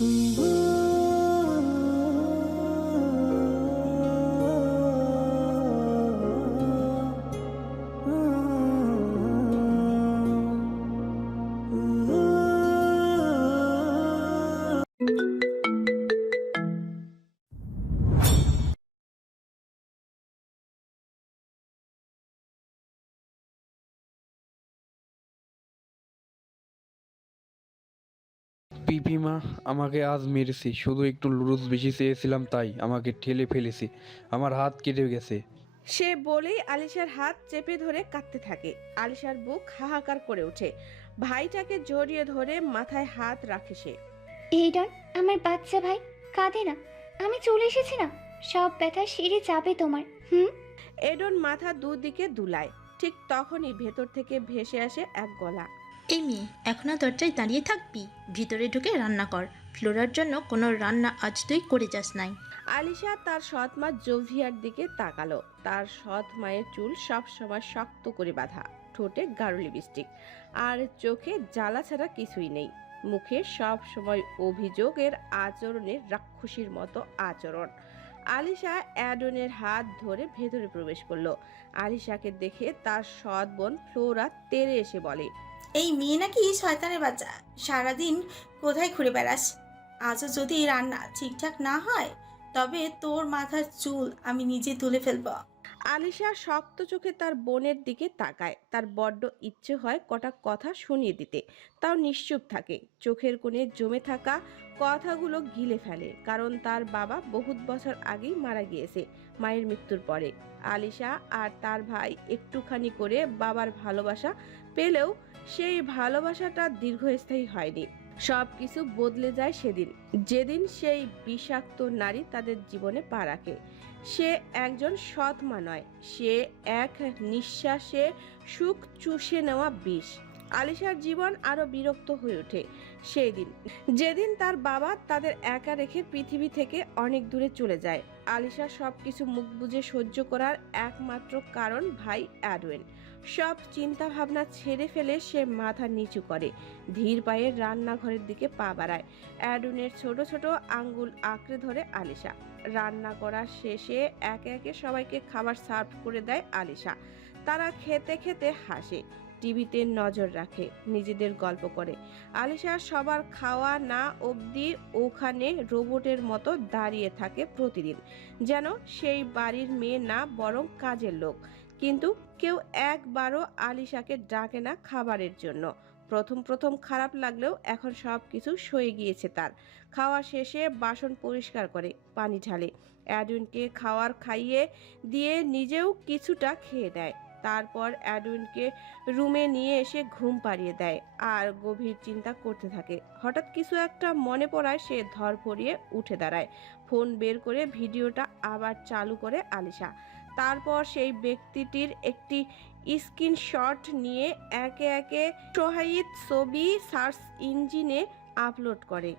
Mm-hmm. পিপিমা আমাকে আজ মেরেছে। শুধু একটু লুডুস বেশি চেয়েছিলাম তাই আমাকে ঠেলে ফেলেছে। আমার হাত কেটে গেছে। সে বলেই আলিশার হাত চেপে ধরে কাঁদতে থাকে। আলিশার বুক হাহাকার করে ওঠে। ভাইটাকে জড়িয়ে ধরে মাথায় হাত রাখে সে। এইডন আমার বাচ্চা ভাই কাঁদে না। আমি চলে এসেছি না। সব ব্যথা সেরে যাবে তোমার হুম? এডন মাথা দুদিকে দুলায়। ঠিক তখনই ভেতর থেকে ভেসে আসে এক গলা। এই মেয়ে এখনও দরজায় দাঁড়িয়ে থাকবি। ভিতরে ঢুকে রান্না কর। ফ্লোরার জন্য কোনো রান্না আজ তুই করে যাস নাই। আলিশা তার সৎ মা জোভিয়ার দিকে তাকালো। তার সৎ মায়ের চুল সব সময় শক্ত করে বাঁধা, ঠোঁটে গাঢ় লিপস্টিক। আর চোখে জ্বালা ছাড়া কিছুই নেই। মুখে সব সময় অভিযোগের আচরণের রাক্ষসীর মতো আচরণ। আলিশা অ্যাডনের হাত ধরে ভেতরে প্রবেশ করল। আলিশাকে দেখে তার সৎ বোন ফ্লোরা তেরে এসে বলে, এই মেয়ে নাকি শয়তানের বাচ্চা। সারাদিন কোথায় ঘুরে বেড়াস? আজও যদি রান্না ঠিকঠাক না হয়, তবে তোর মাথার চুল আমি নিজে তুলে ফেলব। আলিশা শক্ত চোখে তার বোনের দিকে তাকায়। তার বড্ড ইচ্ছে হয় কটা কথা শুনিয়ে দিতে। তাও নিশ্চুপ থাকে। চোখের কোণে জমে থাকা কথাগুলো গিলে ফেলে, কারণ তার বাবা বহুত বছর আগেই মারা গিয়েছে, মায়ের মৃত্যুর পরে। আলিশা আর তার ভাই একটুখানি করে বাবার ভালোবাসা পেলেও সেই ভালোবাসাটা দীর্ঘস্থায়ী হয়নি। সব কিছু বদলে যায় সেদিন। যেদিন সেই বিষাক্ত নারী তাদের জীবনে পা রাখে। সে একজন সৎ মা নয় সে এক নিঃশ্বাসে সুখ চুষে নেওয়া বিষ। আলিশার জীবন আরও বিরক্ত হয়ে ওঠে সেই দিন যেদিন তার বাবা তাদের একা রেখে পৃথিবী থেকে অনেক দূরে চলে যায়। আলিশা সব কিছু মুখ বুজে সহ্য করার একমাত্র কারণ ভাই অ্যাডওয়েন। সব চিন্তা ভাবনা ছেড়ে ফেলে সে মাথা নিচু করে। ধীর পায়ে রান্নাঘরের দিকে পা বাড়ায়। অ্যাডুনের ছোট ছোট আঙ্গুল আঁকড়ে ধরে আলিশা। রান্না করা শেষে একে একে সবাইকে খাবার সার্ভ করে দেয় আলিশা। তারা খেতে খেতে হাসে। টিভিতে নজর রাখে, নিজেদের গল্প করে। আলিশা সবার খাওয়া না অবধি ওখানে রোবটের মতো দাঁড়িয়ে থাকে প্রতিদিন। যেন সেই বাড়ির মেয়ে না, বরং কাজের লোক। কিন্তু কেউ একবারও আলিশাকে ডাকে না খাবারের জন্য। প্রথম প্রথম খারাপ লাগলেও এখন সব কিছু সয়ে গিয়েছে তার। খাওয়া শেষে বাসন পরিষ্কার করে, পানি ঢালে। অ্যাডুইনকে খাওয়ার খাইয়ে দিয়ে নিজেও কিছুটা খেয়ে দেয় তারপর অ্যাডুইনকে রুমে নিয়ে এসে ঘুম পাড়িয়ে দেয় আর গভীর চিন্তা করতে থাকে। হঠাৎ কিছু একটা মনে পড়ায় সে ধর পড়িয়ে উঠে দাঁড়ায়। ফোন বের করে ভিডিওটা আবার চালু করে আলিশা। তারপর সেই ব্যক্তিটির একটি স্ক্রিনশট নিয়ে একে একে সোহাইদ ছবি সার্চ ইঞ্জিনে আপলোড করে।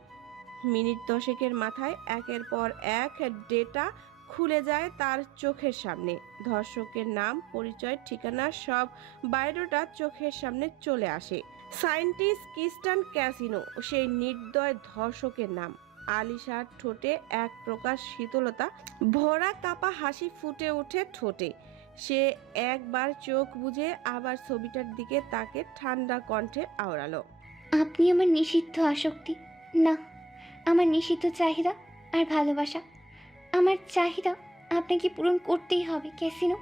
মিনিট দশেকের মাথায় একের পর এক ডেটা খুলে যায় তার চোখের সামনে। ধর্ষকের নাম, পরিচয়, ঠিকানা সব বায়োডাটা চোখের সামনে চলে আসে। সায়েন্টিস্ট ক্রিস্টান ক্যাসিনো, সেই নির্দয় ধর্ষকের নাম। আলিশার ঠোঁটে এক প্রকার শীতলতা ভরা কাপা হাসি ফুটে ওঠে ঠোঁটে। সে একবার চোখ বুজে আবার ছবিটার দিকে তাকে ঠান্ডা কণ্ঠে আওড়ালো। আপনি আমার নিষিদ্ধ আসক্তি। না আমার নিষিদ্ধ চাহিদা আর ভালোবাসা। আমার চাহিদা আপনাকে পূরণ করতেই হবে ক্যাসিনো।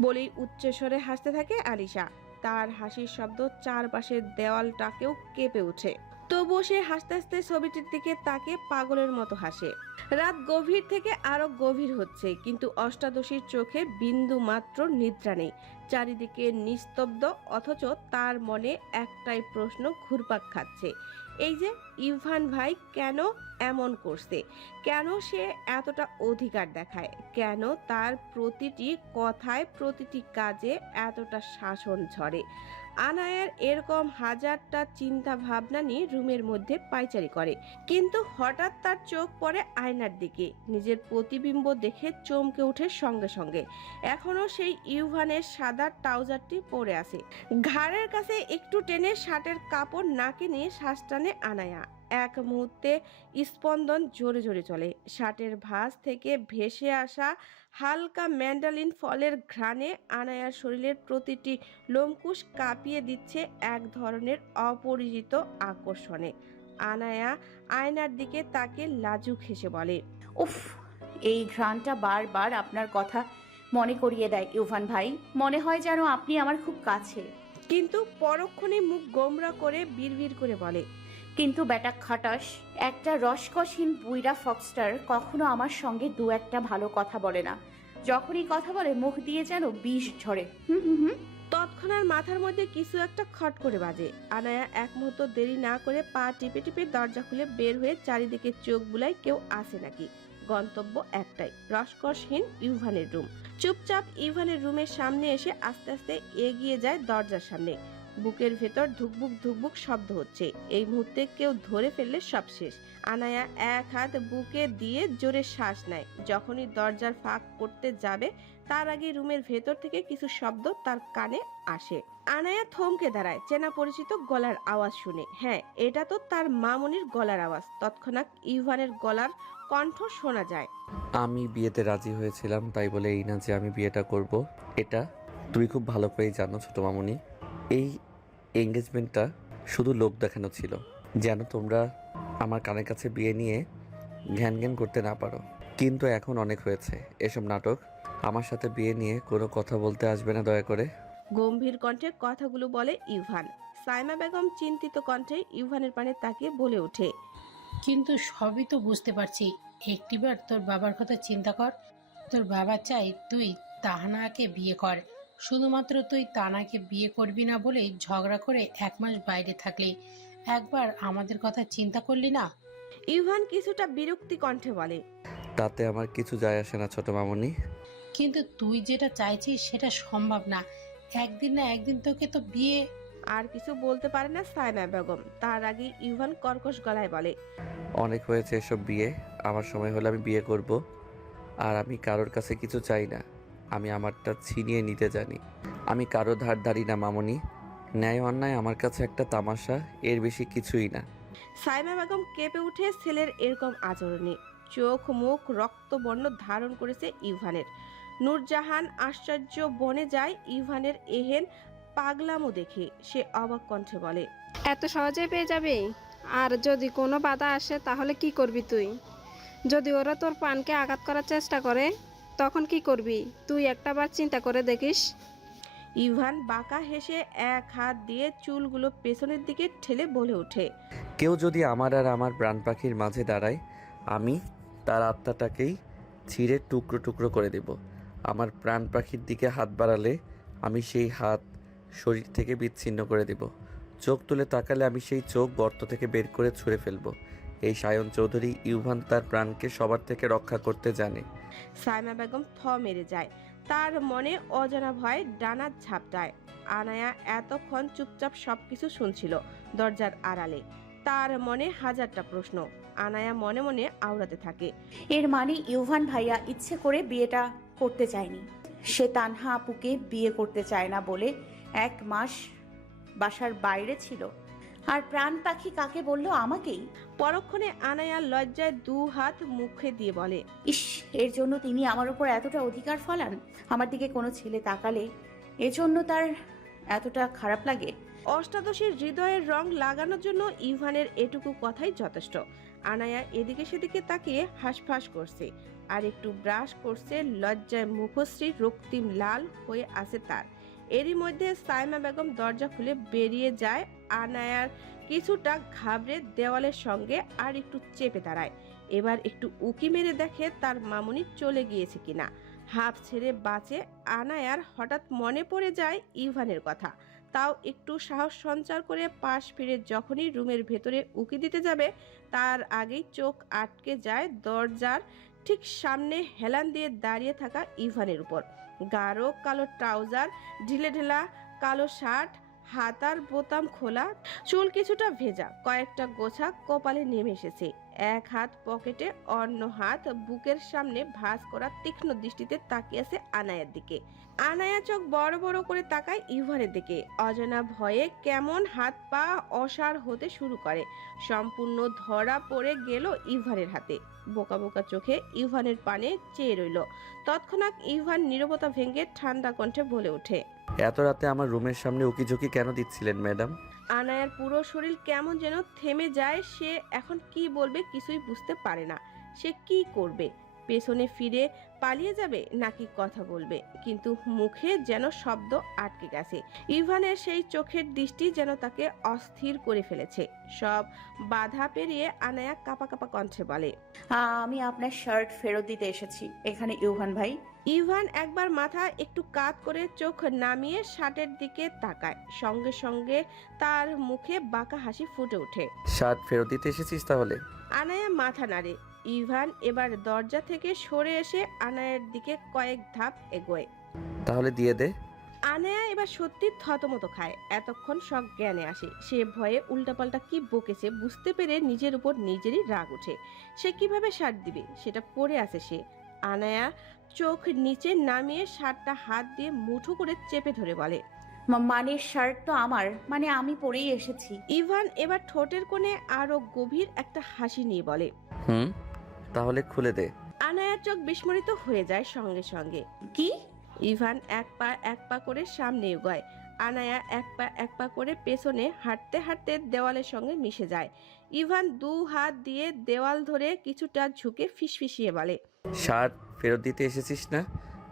বলেই উচ্চস্বরে হাসতে থাকে আলিশা। তার হাসির শব্দ চারপাশের দেওয়ালটাকেও কেঁপে ওঠে। তবুও সে হাসতে হাসতে ছবিটির দিকে তাকে পাগলের মতো হাসে। রাত গভীর থেকে আরও গভীর হচ্ছে, কিন্তু অষ্টাদশীর চোখে বিন্দু মাত্র নিদ্রা নেই। চারিদিকে নিস্তব্ধ, অথচ তার মনে একটাই প্রশ্ন ঘুরপাক খাচ্ছে। এই যে ইভান ভাই কেন এমন করছে? কেন সে এতটা অধিকার দেখায়? কেন তার প্রতিটি কথায়, প্রতিটি কাজে এতটা শাসন ঝরে? আনায়ার এরকম হাজারটা চিন্তা ভাবনা নিয়ে রুমের মধ্যে পাইচারি করে। কিন্তু হঠাৎ তার চোখ পড়ে আয়নার দিকে। নিজের প্রতিবিম্ব দেখে চমকে ওঠে সঙ্গে সঙ্গে। এখনও সেই ইউভানের সাদা ট্রাউজারটি পরে আছে। ঘাড়ের কাছে একটু টেনে শার্টের কাপড় নাকে নিয়ে শ্বাস টানে আনায়া। এক মুহূর্তে স্পন্দন জোরে জোরে চলে। শার্টের ভাঁজ থেকে ভেসে আসা হালকা ম্যান্ডালিন ফলের ঘ্রাণে আনায়ার শরীরের প্রতিটি লোমকুশ কাঁপিয়ে দিচ্ছে এক ধরনের অপরিচিত আকর্ষণে। আনায়া আয়নার দিকে তাকে লাজুক হেসে বলে উফ এই ঘ্রাণটা বারবার আপনার কথা মনে করিয়ে দেয় ইউভান ভাই। মনে হয় যেন আপনি আমার খুব কাছে কিন্তু পরক্ষণে মুখ গোমরা করে বিড়বিড় করে বলে কিন্তু বেটা খাটাস, একটা রসকসহীন বুইরা ফক্সটার কখনো আমার সঙ্গে দু একটা ভালো কথা বলে না। যখনই কথা বলে, মুখ দিয়ে যেন বিষ ঝরে। তৎক্ষণাৎ মাথার মধ্যে কিছু একটা খট করে বাজে। আনায়া এক মুহূর্ত দেরি না করে পা টিপে টিপে দরজা খুলে বের হয়ে চারিদিকে চোখ বুলায় কেউ আসে নাকি? গন্তব্য একটাই, রসকসহীন ইউভানের রুম। চুপচাপ ইউভানের রুমের সামনে এসে আস্তে আস্তে এগিয়ে যায় দরজার সামনে। বুকের ভেতর ধুকবুক ধুকবুক শব্দ হচ্ছে। এই মুহূর্তে কেউ ধরে ফেললে সব শেষ। আনায়া এক হাত বুকে দিয়ে জোরে শ্বাস নেয়। যখনই দরজার ফাঁক করতে যাবে, তার আগে রুমের ভেতর থেকে কিছু শব্দ তার কানে আসে। আনায়া থমকে দাঁড়ায়, চেনা পরিচিত গলার আওয়াজ শুনে। হ্যাঁ এটা তো তার মামনির গলার আওয়াজ। তৎক্ষণাৎ ইভানের গলার কণ্ঠ শোনা যায়। আমি বিয়েতে রাজি হয়েছিলাম, তাই বলে এই না যে আমি বিয়েটা করব। এটা তুমি খুব ভালো করেই জানো ছোট মামনি। এই এঙ্গেজমেন্টটা শুধু লোক দেখানো ছিল। যেন তোমরা আমার কানের কাছে বিয়ে নিয়ে ঘ্যান ঘ্যান করতে না পারো। কিন্তু এখন অনেক হয়েছে। এসব নাটক আমার সাথে বিয়ে নিয়ে কোনো কথা বলতে আসবে না দয়া করে। গম্ভীর কণ্ঠে কথাগুলো বলে ইভান। সাইমা বেগম চিন্তিত কণ্ঠে ইভানের পানে তাকিয়ে বলে ওঠে কিন্তু সবই তো বুঝতে পারছি। একটিবার তোর বাবার কথা চিন্তা কর। তোর বাবা চাই তুই তাহানাকে বিয়ে কর। শুধুমাত্র তুই তানাকে বিয়ে করবি না বলে ঝগড়া করে এক মাস বাইরে থাকলি। একবার আমাদের কথা চিন্তা করলি না? ইভান কিছুটা বিরক্তি কণ্ঠে বলে তাতে আমার কিছু যায় আসে না ছোট মামুনি। কিন্তু তুই যেটা চাইছিস সেটা সম্ভব না। একদিন না একদিন তোকে তো বিয়ে আর কিছু বলতে পারে না সাইমা বেগম। তার আগে ইভান কর্কশ গলায় বলে অনেক হয়েছে এসব বিয়ে। আমার সময় হলে আমি বিয়ে করব। আর আমি কারোর কাছে কিছু চাই না। আমি আমারটা ছিনিয়ে নিতে জানি। আমি কারও ধার ধারি না মামনি। ন্যায় অন্যায় আমার কাছে একটা তামাশা এর বেশি কিছুই না। সাইমা বেগম কেঁপে উঠে ছেলের এরকম আচরণে। চোখ মুখ রক্তবর্ণ ধারণ করেছে ইভানের। নূরজাহান আশ্চর্য বনে যায় ইভানের এহেন পাগলামো দেখে। সে অবাক কণ্ঠে বলে এত সহজে পেয়ে যাবে? আর যদি কোনো বাধা আসে তাহলে কি করবি তুই? যদি ওরা তোর পানকে আঘাত করার চেষ্টা করে তখন কি করবি? তুই একটা বার চিন্তা করে দেখিস। ইভান বাঁকা হেসে এক হাত দিয়ে চুলগুলো পেছনের দিকে ঠেলে বলে ওঠে। কেউ যদি আমার আর আমার প্রাণ পাখির মাঝে দাঁড়ায় আমি তার আত্মাটাকেই ছিঁড়ে টুকরো টুকরো করে দেব। আমার প্রাণ পাখির দিকে হাত বাড়ালে আমি সেই হাত শরীর থেকে বিচ্ছিন্ন করে দেব। চোখ তুলে তাকালে আমি সেই চোখ গর্ত থেকে বের করে ছুঁড়ে ফেলব। এই সায়ন চৌধুরী ইউভান তার প্রাণকে সবার থেকে রক্ষা করতে জানে। সাইমা বেগম থ মেরে যায়। তার মনে অজানা ভয় ডানা ঝাপটায়। আনায়া এতক্ষণ চুপচাপ সবকিছু শুনছিল দরজার আড়ালে। তার মনে হাজারটা প্রশ্ন। আনায়া মনে মনে আওড়াতে থাকে। এর মানে ইউভান ভাইয়া ইচ্ছে করে বিয়েটা করতে চায়নি। সে তানহা আপুকে বিয়ে করতে চায় না বলে এক মাস বাসার বাইরে ছিল। আর প্রাণ পাখি কাকে বলল আমাকেই? পরক্ষণে আনায়া লজ্জায় দু হাত মুখে দিয়ে বলে ইস এর জন্য তিনি আমার উপর এতটা অধিকার ফলান? আমার দিকে কোনো ছেলে তাকালে এজন্য তার এতটা খারাপ লাগে? অষ্টাদশীর হৃদয়ের রং লাগানোর জন্য ইভানের এটুকু কথাই যথেষ্ট। আনায়া এদিকে সেদিকে তাকিয়ে হাঁসফাঁস করছে আর একটু ব্রাশ করছে লজ্জায় মুখশ্রী রক্তিম লাল হয়ে আছে তার। এরই মধ্যে সাইমা বেগম দরজা খুলে বেরিয়ে যায় আনায়ার কিছুটা ঘাবড়ে দেওয়ালের সঙ্গে আর একটু চেপে দাঁড়ায়। এবার একটু উকি মেরে দেখে তার মামুনি চলে গিয়েছে কিনা। হাফ ছেড়ে বাঁচে আনায়ার হঠাৎ মনে পড়ে যায় ইভানের কথা। তাও একটু সাহস সঞ্চার করে পাশ ফিরে যখনই রুমের ভেতরে উকি দিতে যাবে, তার আগেই চোখ আটকে যায় দরজার ঠিক সামনে হেলান দিয়ে দাঁড়িয়ে থাকা ইভানের উপর। গাঢ় কালো ট্রাউজার ঢিলে ঢেলা কালো শার্ট হাতার বোতাম খোলা, চুল কিছুটা ভেজা, কয়েকটা গোছা কপালে নেমে এসেছে। এক হাত পকেটে, অন্য হাত বুকের সামনে ভাঁজ করা তীক্ষ্ণ দৃষ্টিতে তাকিয়ে আছে আনায়ার দিকে। আনায়া চোখ বড় বড় করে তাকায় ইভানের দিকে। অজানা ভয়ে কেমন হাত পা অসাড় হতে শুরু করে। সম্পূর্ণ ধরা পড়ে গেল ইভানের হাতে। বোকা বোকা চোখে ইভানের পানে চেয়ে রইল। তৎক্ষণাৎ ইভান নীরবতা ভেঙে ঠান্ডা কণ্ঠে বলে ওঠে এত রাতে আমার রুমের সামনে উকিঝুঁকি কেন দিচ্ছিলেন ম্যাডাম? আনায়ার পুরো শরীর কেমন যেন থেমে যায় সে এখন কি বলবে কিছুই বুঝতে পারে না। সে কি করবে? পেছনে ফিরে পালিয়ে যাবে নাকি কথা বলবে? কিন্তু মুখে যেন শব্দ আটকে গেছে। ইভানের সেই চোখের দৃষ্টি যেন তাকে অস্থির করে ফেলেছে। সব বাধা পেরিয়ে আনায়া কাপা কাপা কণ্ঠে বলে আমি আপনার শার্ট ফেরত দিতে এসেছি। এখানে ইউভান ভাই ইভান একবার মাথা একটু কাত করে চোখ নামিয়ে শার্টের দিকে তাকায়। সঙ্গে সঙ্গে তার মুখে বাঁকা হাসি ফুটে ওঠে। শার্ট ফেরত দিতে এসেছিস তাহলে? আনায়া মাথা নাড়ে। ইভান এবার দরজা থেকে সরে এসে আনায়ের দিকে কয়েক ধাপ এগোয়। তাহলে দিয়ে দে। আনায়া এবার সত্যি থতমত খায়। এতক্ষণ সব জ্ঞানে আসে। সে ভয়ে উল্টাপাল্টা কি বকেছে বুঝতে পেরে নিজের উপর নিজেরই রাগ ওঠে। সে কীভাবে শার্ট দিবে? সেটা পড়ে আছে সে। আনায়া চোখ নিচে নামিয়ে শার্টটা হাত দিয়ে মুঠো করে চেপে ধরে বলে মা- মানে শার্ট তো আমার মানে আমি পরেই এসেছি। ইভান এবার ঠোঁটের কোণে আরও গভীর একটা হাসি নিয়ে বলে হুম? তাহলে খুলে দে। আনায়ার চোখ বিস্মরিত হয়ে যায় সঙ্গে সঙ্গে। কি? ইভান এক পা এক পা করে সামনে এগোয়। আনায়া এক পা এক পা করে পেছনে হাঁটতে হাঁটতে দেওয়ালের সঙ্গে মিশে যায়। ইভান দু হাত দিয়ে দেওয়াল ধরে কিছুটা ঝুঁকে ফিসফিসিয়ে বলে শার্ট ফেরত দিতে এসেছিস না?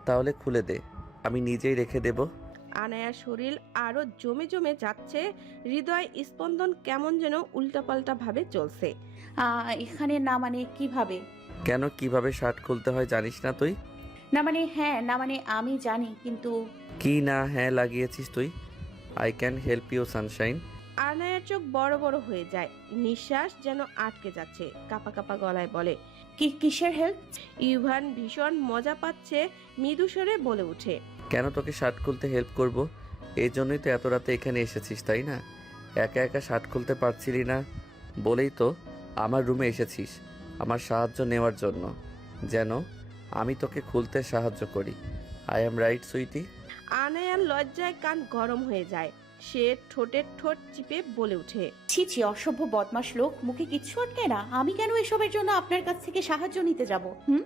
তাহলে খুলে দে আমি নিজেই রেখে দেব। আনায়ার শরীর আরও জমে জমে যাচ্ছে হৃদয় স্পন্দন কেমন যেন উল্টাপাল্টা ভাবে চলছে। আহ, এখানে না মানে কীভাবে? কেন কীভাবে শার্ট খুলতে হয় জানিস না তুই? না মানে হ্যাঁ না মানে আমি জানি কিন্তু কি না হ্যাঁ লাগিয়েছিস তুই? I can help you sunshine আনায়ার চোখ বড় বড় হয়ে যায়। নিঃশ্বাস যেন আটকে যাচ্ছে কাপা কাপা গলায় বলে কি কিসের হেল্প ইভান ভীষণ মজা পাচ্ছে মৃদু স্বরে বলে ওঠে কেন তোকে শার্ট খুলতে হেল্প করব? এই জন্যই তো এত রাতে এখানে এসেছিস তাই না? একা একা শার্ট খুলতে পারছিলি না বলেই তো আমার রুমে এসেছিস আমার সাহায্য নেওয়ার জন্য। যেন আমি তোকে খুলতে সাহায্য করি। I am right sweetie? আনায়ার লজ্জায় কান গরম হয়ে যায় সে ঠোঁটের ঠোঁট চিপে বলে ওঠে। ছি ছি অসভ্য বদমাস লোক মুখে কিচ্ছু আটকে না। আমি কেন এসবের জন্য আপনার কাছ থেকে সাহায্য নিতে যাব হুম?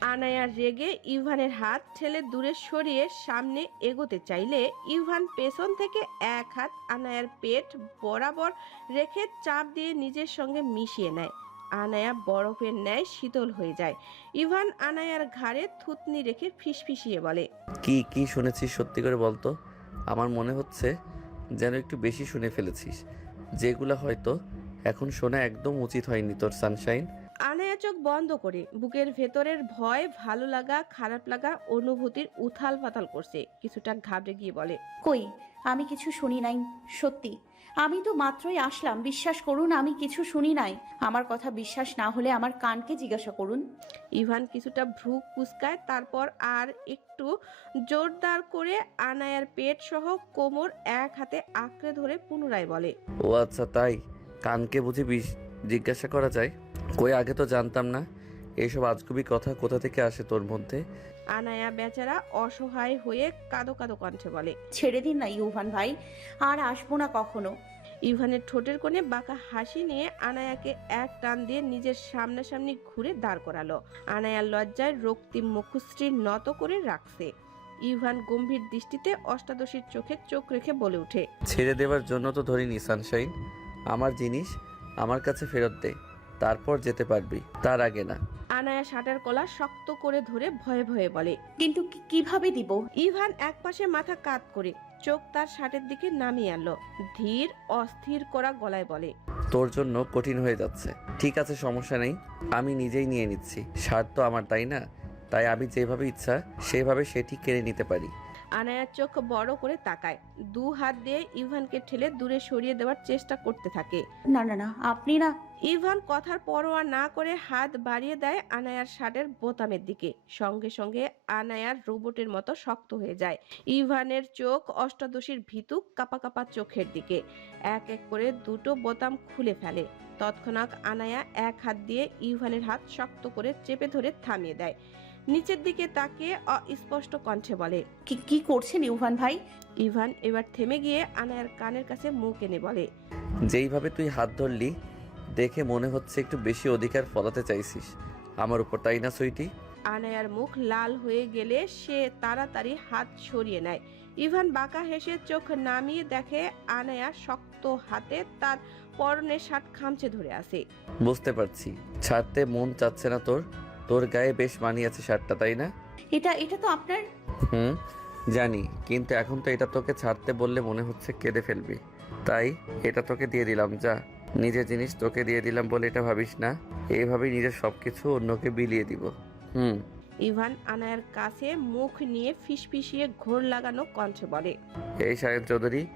আনায়ার রেগে ইভানের হাত ঠেলে দূরে সরিয়ে সামনে এগোতে চাইলে ইভান পেছন থেকে এক হাত আনায়ার পেট বরাবর রেখে চাপ দিয়ে নিজের সঙ্গে মিশিয়ে নেয়। আনায়া বরফের ন্যায় শীতল হয়ে যায়। ইভান আনায়ার ঘাড়ে থুতনি রেখে ফিসফিসিয়ে বলে কি কি শুনেছিস সত্যি করে বলতো? আমার মনে হচ্ছে যেন একটু বেশি শুনে ফেলেছিস। যেগুলো হয়তো এখন শোনা একদম উচিত হয়নি তোর সানশাইন। আনায়া চোখ বন্ধ করে বুকের ভেতরের ভয় ভালো লাগা খারাপ লাগা অনুভূতির উথাল পাতাল করছে কিছুটা ঘাবড়ে গিয়ে বলে কই আমি কিছু শুনি নাই সত্যি। আমি তো মাত্রই আসলাম বিশ্বাস করুন আমি কিছু শুনি নাই। আমার কথা বিশ্বাস না হলে আমার কানকে জিজ্ঞাসা করুন। ইভান কিছুটা ভ্রু কুচকায় তারপর আর একটু জোরদার করে আনায়ার পেট সহ কোমর এক হাতে আঁকড়ে ধরে পুনরায় বলে ও আচ্ছা তাই কানকে বুঝি বিশ- জিজ্ঞাসা করা যায়? কই আগে তো জানতাম না। এইসব আজগুবি কথা কোথা থেকে আসে তোর মধ্যে? আনায়া বেচারা অসহায় হয়ে কাদো কাদো কণ্ঠে বলে ছেড়ে দিন না ইউভান ভাই আর আসব না কখনো। ইভানের ঠোঁটের কোণে বাঁকা হাসি নিয়ে আনায়াকে এক টান দিয়ে নিজের সামনাসামনি ঘুরে দাঁড় করালো। আনায়ার লজ্জায় রক্তিম মুখশ্রী নত করে রাখছে। ইভান গম্ভীর দৃষ্টিতে অষ্টাদশীর চোখে চোখ রেখে বলে ওঠে ছেড়ে দেওয়ার জন্য তো ধরিনি সানশাইন। আমার জিনিস আমার কাছে ফেরত দে। তারপর যেতে পারবি তার আগে না। আনায়া শাটার কলা শক্ত করে ধরে ভয়ে ভয়ে বলে কিন্তু কি- কীভাবে দিব? ইভান একপাশে মাথা কাত করে চোখ তার শার্টের দিকে নামিয়ে আনলো ধীর অস্থির করা গলায় বলে তোর জন্য কঠিন হয়ে যাচ্ছে। ঠিক আছে সমস্যা নেই আমি নিজেই নিয়ে নিচ্ছি। সার তো আমার তাই না? তাই আমি যেভাবে ইচ্ছা সেভাবে সেটি কেড়ে নিতে পারি। আনায়ার চোখ বড় করে তাকায় দু হাত দিয়ে ইভানকে ঠেলে দূরে সরিয়ে দেওয়ার চেষ্টা করতে থাকে। না না না আপনি না ইভান কথার পরোয়া না করে হাত বাড়িয়ে দেয় আনায়ার শার্টের বোতামের দিকে। সঙ্গে সঙ্গে আনায়ার রোবটের মতো শক্ত হয়ে যায়। ইভানের চোখ অষ্টাদশীর ভীতু কাপা কাপা চোখের দিকে। এক এক করে দুটো বোতাম খুলে ফেলে। তৎক্ষণাৎ আনায়া এক হাত দিয়ে ইভানের হাত শক্ত করে চেপে ধরে থামিয়ে দেয়। নিচের দিকে তাকিয়ে অস্পষ্ট কণ্ঠে বলে কি কি করছেন ইভান ভাই? ইভান এবার থেমে গিয়ে আনায়ার কানের কাছে মুখ এনে বলে যেইভাবে তুই হাত ধরলি দেখে মনে হচ্ছে একটু বেশি অধিকার ফলাতে চাইছিস। আমার উপর তাই না সুইটি? আনায়ার মুখ লাল হয়ে গেলে সে তাড়াতাড়ি হাত সরিয়ে নেয়। ইভান বাঁকা হেসে চোখ নামিয়ে দেখে আনায়া শক্ত হাতে তার পরনের শার্ট খামচে ধরে আছে। বুঝতে পারছি। ছাড়তে মন চাচ্ছে না তোর। তোর গায়ে বেশ মানিয়ে আছে শার্টটা তাই না? এটা এটা তো আপনার? হুম জানি। কিন্তু এখন তো এটা তোকে ছাড়তে বললে মনে হচ্ছে কেঁদে ফেলবি। তাই এটা তোকে দিয়ে দিলাম যা। নিজের জিনিস তোকে দিয়ে দিলাম বলে এটা ভাবিস না এইভাবেই নিজের সব কিছু অন্যকে বিলিয়ে দিব। হুম। ইভান আনায়ার কাছে মুখ নিয়ে ফিসফিসিয়ে ঘোর লাগানো কণ্ঠে বলে এই সায়ন চৌধুরী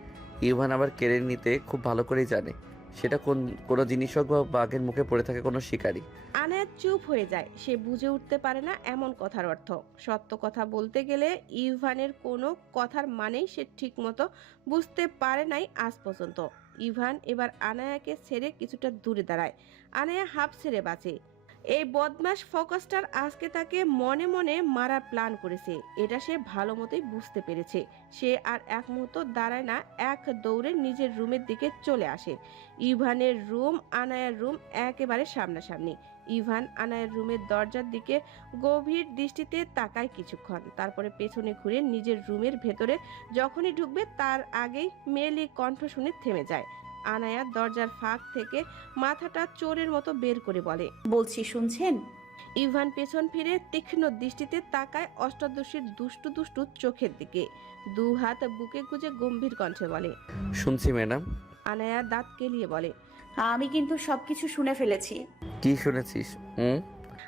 ইভান আবার কেড়ে নিতে খুব ভালো করেই জানে সেটা কোন কোনো জিনিস হোক বা বাঘের মুখে পড়ে থাকে কোনো শিকারী। আনায়া চুপ হয়ে যায় সে বুঝে উঠতে পারে না এমন কথার অর্থ। সত্য কথা বলতে গেলে ইভানের কোনো কথার মানেই সে ঠিকমতো বুঝতে পারে নাই আজ পর্যন্ত। ইভান এবার আনায়াকে ছেড়ে কিছুটা দূরে দাঁড়ায়। আনায়া হাফ ছেড়ে বাঁচে। এই বদমাস ফোকাসটার আজকে তাকে মনে মনে মারার প্ল্যান করেছে। এটা সে ভালো মতোই বুঝতে পেরেছে। সে আর এক মুহূর্ত দাঁড়ায় না, এক দৌড়ে নিজের রুমের দিকে চলে আসে। ইভানের রুম, আনায়ার রুম একেবারে সামনাসামনি। ইভান আনায়ের রুমের দরজার দিকে গভীর দৃষ্টিতে তাকায় কিছুক্ষণ। তারপরে পেছনে ঘুরে নিজের রুমের ভেতরে যখনই ঢুকবে তার আগেই মেয়েলি কণ্ঠ শুনে থেমে যায়। আনায়া দরজার ফাঁক থেকে মাথাটা চোরের মতো বের করে বলে বলছি শুনছেন? ইভান পেছন ফিরে তীক্ষ্ণ দৃষ্টিতে তাকায় অষ্টাদশীর দুষ্টু দুষ্টু চোখের দিকে। দু হাত বুকে গুজে গম্ভীর কণ্ঠে বলে শুনছি ম্যাডাম। আনায়া দাঁত কেলিয়ে বলে আমি কিন্তু সবকিছু শুনে ফেলেছি। কি শুনেছিস? হুম?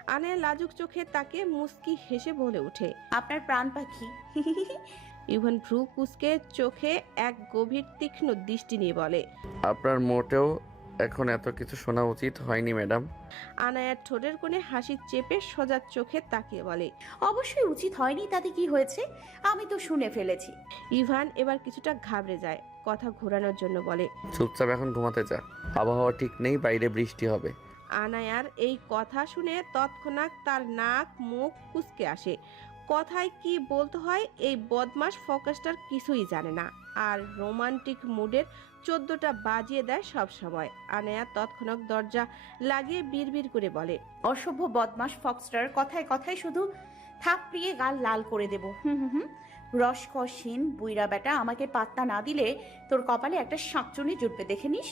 আনায়া লাজুক চোখে তাকে মুস্কি হেসে বলে ওঠে। আপনার প্রাণ পাখি। ইভান ভ্রু কুচকে চোখে এক গভীর তীক্ষ্ণ দৃষ্টি নিয়ে বলে আপনার মোটেও এখন এত কিছু শোনা উচিত হয়নি ম্যাডাম। আনায়ার ঠোঁটের কোণে হাসি চেপে সোজা চোখে তাকিয়ে বলে অবশ্যই উচিত হয়নি তাতে কি হয়েছে? আমি তো শুনে ফেলেছি। ইভান এবার কিছুটা ঘাবড়ে যায়। কথা ঘোরানোর জন্য বলে। চুপচাপ এখন ঘুমাতে যা। আবহাওয়া ঠিক নেই বাইরে বৃষ্টি হবে। আনায়ার এই কথা শুনে তৎক্ষণাৎ তার নাক মুখ কুচকে আসে। কথায় কি বলতে হয় এই বদমাস ফোকাসটার কিছুই জানে না। আর রোমান্টিক মুডের চোদ্দটা বাজিয়ে দেয় সব সময়। আনায়া তৎক্ষণাৎ দরজা লাগিয়ে বিড়বিড় করে বলে অসভ্য বদমাস ফক্সটার কথায় কথায় শুধু থাপড়িয়ে গাল লাল করে দেব। হুম হুম হুম। রসকসীন বুইরা বেটা, আমাকে পাত্তা না দিলে তোর কপালে একটা শাঁকচুনি জুটবে, দেখে নিস।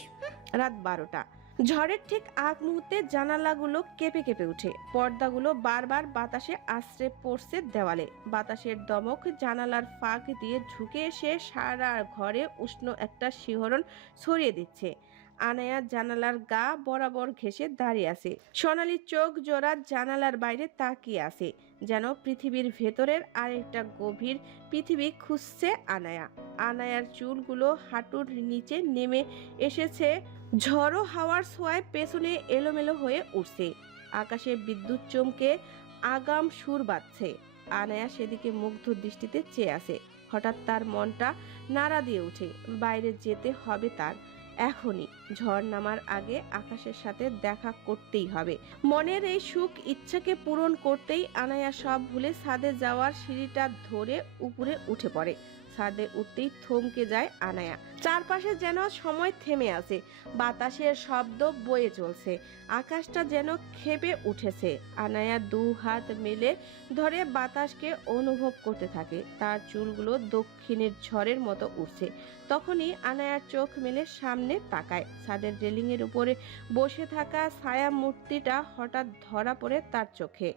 রাত বারোটা। ঝড়ের ঠিক আগ মুহূর্তে জানালাগুলো কেঁপে কেঁপে উঠে। পর্দাগুলো বারবার বাতাসে আশ্রে পড়ছে দেওয়ালে। বাতাসের দমক জানালার ফাঁক দিয়ে ঝুঁকে এসে সারা ঘরে উষ্ণ একটা শিহরণ ছড়িয়ে দিচ্ছে। আনায়া জানালার গা বরাবর ঘেসে দাঁড়িয়ে আছে। সোনালি চোখ জোড়া জানালার বাইরে তাকিয়ে আছে, যেন পৃথিবীর ভেতরের আরেকটা গভীর পৃথিবী খুঁজছে আনায়া। আনায়ার চুলগুলো হাঁটুর নিচে নেমে এসেছে, ঝড়ো হাওয়ার ছোঁয়ায় পেছনে এলোমেলো হয়ে উঠছে। আকাশে বিদ্যুৎ চমকে আগাম সুর বাজছে। আনায়া সেদিকে মুগ্ধ দৃষ্টিতে চেয়ে আছে। হঠাৎ তার মনটা নাড়া দিয়ে ওঠে বাইরে যেতে হবে তার, এখনই। ঝড় নামার আগে আকাশের সাথে দেখা করতেই হবে। মনের এই সুখ ইচ্ছাকে পূরণ করতেই আনায়া সব ভুলে ছাদে যাওয়ার সিঁড়িটা ধরে উপরে উঠে পড়ে। ছাদে উঠতেই থমকে যায় আনায়া। চারপাশে যেন সময় থেমে আছে। বাতাসের শব্দ বয়ে চলছে। আকাশটা যেন খেপে উঠেছে। আনায়া দু হাত মেলে ধরে বাতাসকে অনুভব করতে থাকে। তার চুলগুলো দক্ষিণের ঝড়ের মতো উঠছে তখনই আনায়ার চোখ মেলে সামনে তাকায়। ছাদের রেলিংয়ের উপরে বসে থাকা ছায়া মূর্তিটা হঠাৎ ধরা পড়ে তার চোখে।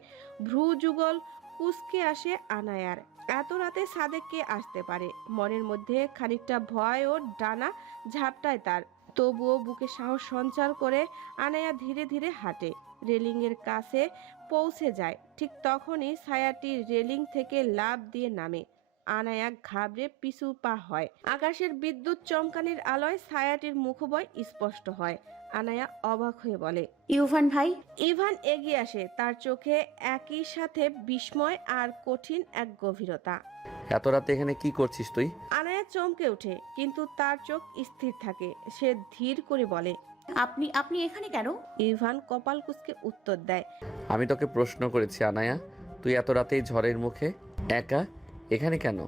ভ্রু যুগল কুসকে আসে আনায়ার। এত রাতে সাদেক কে আসতে পারে? মনের মধ্যে খানিকটা ভয় ও ডানা ঝাপটায় তার। তবুও বুকে সাহস সঞ্চার করে আনায়া ধীরে ধীরে হাঁটে। রেলিংয়ের কাছে পৌঁছে যায়। ঠিক তখনই ছায়াটি রেলিং থেকে লাভ দিয়ে নামে। আনায়া ঘাবড়ে পিছু পা হয়। আকাশের বিদ্যুৎ চমকানির আলোয় ছায়াটির মুখবয় স্পষ্ট হয়। আনায়া অবাক হয়ে বলে ইউভান ভাই? ইভান এগিয়ে আসে। তার চোখে একই সাথে বিস্ময় আর কঠিন এক গভীরতা। এত রাতে এখানে কি করছিস তুই? আনায়া চমকে ওঠে কিন্তু তার চোখ স্থির থাকে। সে ধীর করে বলে আপনি আপনি এখানে কেন? ইভান কপাল কুচকে উত্তর দেয় আমি তোকে প্রশ্ন করেছি আনায়া। তুই এত রাতেই ঝড়ের মুখে একা এখানে কেন?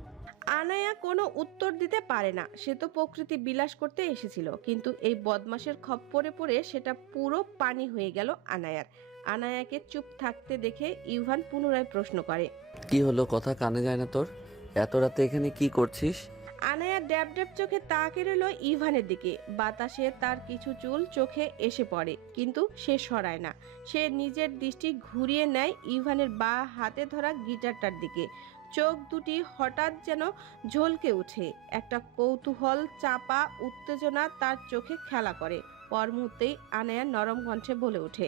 আনায়া কোনো উত্তর দিতে পারে না। সে তো প্রকৃতি বিলাস করতে এসেছিল কিন্তু এই বদমাসের খপ্পরে পড়ে সেটা পুরো পানি হয়ে গেল আনায়ার। আনায়াকে চুপ থাকতে দেখে ইভান পুনরায় প্রশ্ন করে কি হলো? কথা কানে যায় না তোর? এত রাতে এখানে কি করছিস? আনায়া ড্যাব ড্যাব চোখে তাকে রইল ইভানের দিকে। বাতাসে তার কিছু চুল চোখে এসে পড়ে কিন্তু সে সরায় না। সে নিজের দৃষ্টি ঘুরিয়ে নেয় ইভানের বা হাতে ধরা গিটারটার দিকে। চোখ দুটি হঠাৎ যেন ঝলকে উঠে একটা কৌতূহল, চাপা উত্তেজনা তার চোখে খেলা করে। পর মুহূর্তেই আনায়া নরম কণ্ঠে বলে ওঠে